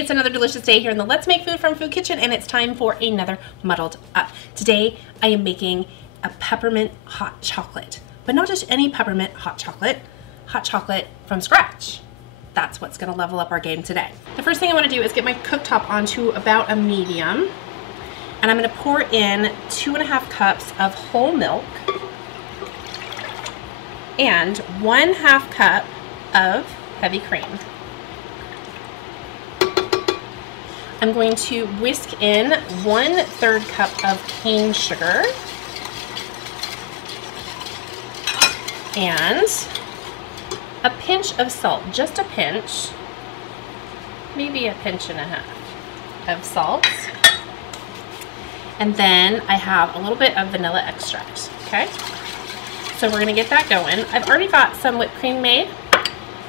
It's another delicious day here in the Let's Make Food from Food Kitchen, and it's time for another Muddled Up. Today I am making a peppermint hot chocolate, but not just any peppermint hot chocolate from scratch. That's what's gonna level up our game today. The first thing I wanna do is get my cooktop onto about a medium, and I'm gonna pour in 2.5 cups of whole milk and 1/2 cup of heavy cream. I'm going to whisk in 1/3 cup of cane sugar and a pinch of salt, just a pinch, maybe a pinch and a half of salt. And then I have a little bit of vanilla extract, okay? So we're gonna get that going. I've already got some whipped cream made.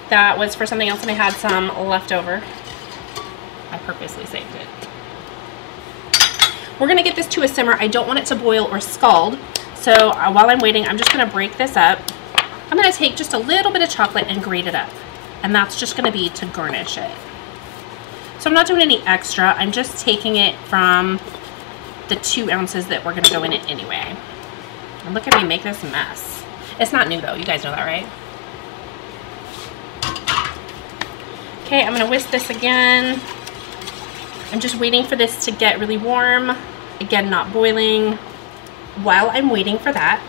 That was for something else and I had some left over. I purposely saved it. We're gonna get this to a simmer. I don't want it to boil or scald. So while I'm waiting, I'm just gonna break this up. I'm gonna take just a little bit of chocolate and grate it up. And that's just gonna be to garnish it. So I'm not doing any extra. I'm just taking it from the 2 ounces that we're gonna go in it anyway. And look at me make this mess. It's not new though, you guys know that, right? Okay, I'm gonna whisk this again. I'm just waiting for this to get really warm. Again, not boiling. While I'm waiting for that,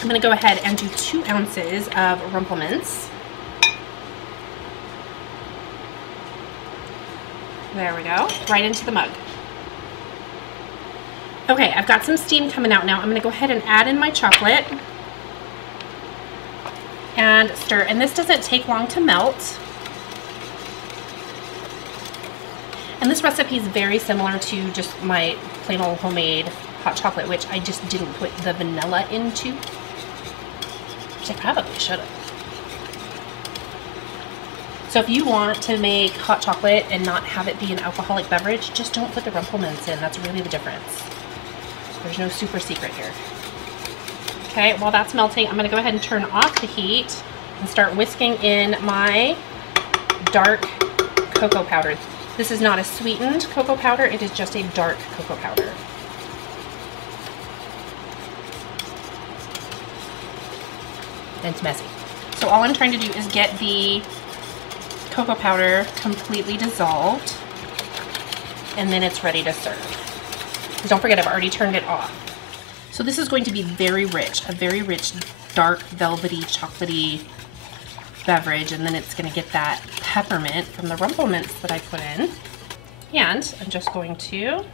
I'm gonna go ahead and do 2 ounces of Rumple Mintz. There we go, right into the mug. Okay, I've got some steam coming out now. I'm gonna go ahead and add in my chocolate and stir. And this doesn't take long to melt. And this recipe is very similar to just my plain old homemade hot chocolate, which I just didn't put the vanilla into, which I probably should have. So if you want to make hot chocolate and not have it be an alcoholic beverage, just don't put the Rumple Mintz in. That's really the difference. There's no super secret here. Okay, while that's melting, I'm gonna go ahead and turn off the heat and start whisking in my dark cocoa powder. This is not a sweetened cocoa powder, it is just a dark cocoa powder. And it's messy. So all I'm trying to do is get the cocoa powder completely dissolved, and then it's ready to serve. Don't forget, I've already turned it off. So this is going to be very rich, a very rich, dark, velvety, chocolatey beverage, and then it's going to get that peppermint from the Rumple Mintz that I put in. And I'm just going to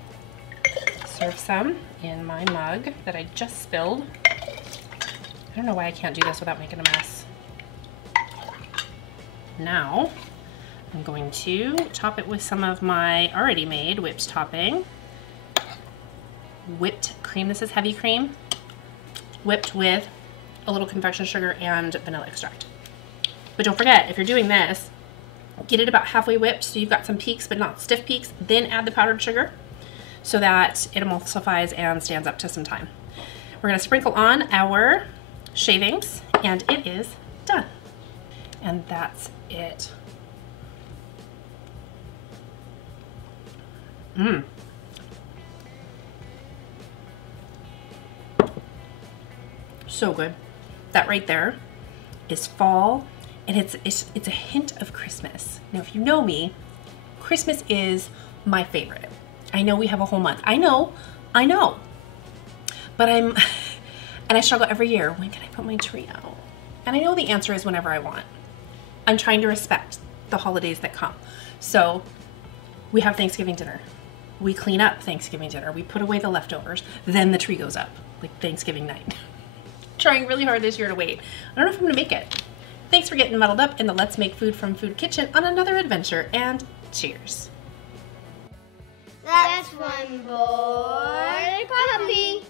serve some in my mug that I just spilled. I don't know why I can't do this without making a mess. Now I'm going to top it with some of my already made whipped topping. Whipped cream, this is heavy cream, whipped with a little confection sugar and vanilla extract. But don't forget, if you're doing this, get it about halfway whipped so you've got some peaks but not stiff peaks, then add the powdered sugar so that it emulsifies and stands up to some time. We're gonna sprinkle on our shavings and it is done. And that's it. So good. That right there is fall, and it's a hint of Christmas. Now, if you know me, Christmas is my favorite. I know we have a whole month. I know. But and I struggle every year. When can I put my tree out? And I know the answer is whenever I want. I'm trying to respect the holidays that come. So we have Thanksgiving dinner. We clean up Thanksgiving dinner. We put away the leftovers. Then the tree goes up, like Thanksgiving night. Trying really hard this year to wait. I don't know if I'm gonna make it. Thanks for getting muddled up in the Let's Make Food from Food Kitchen on another adventure, and cheers. That's one boy puppy.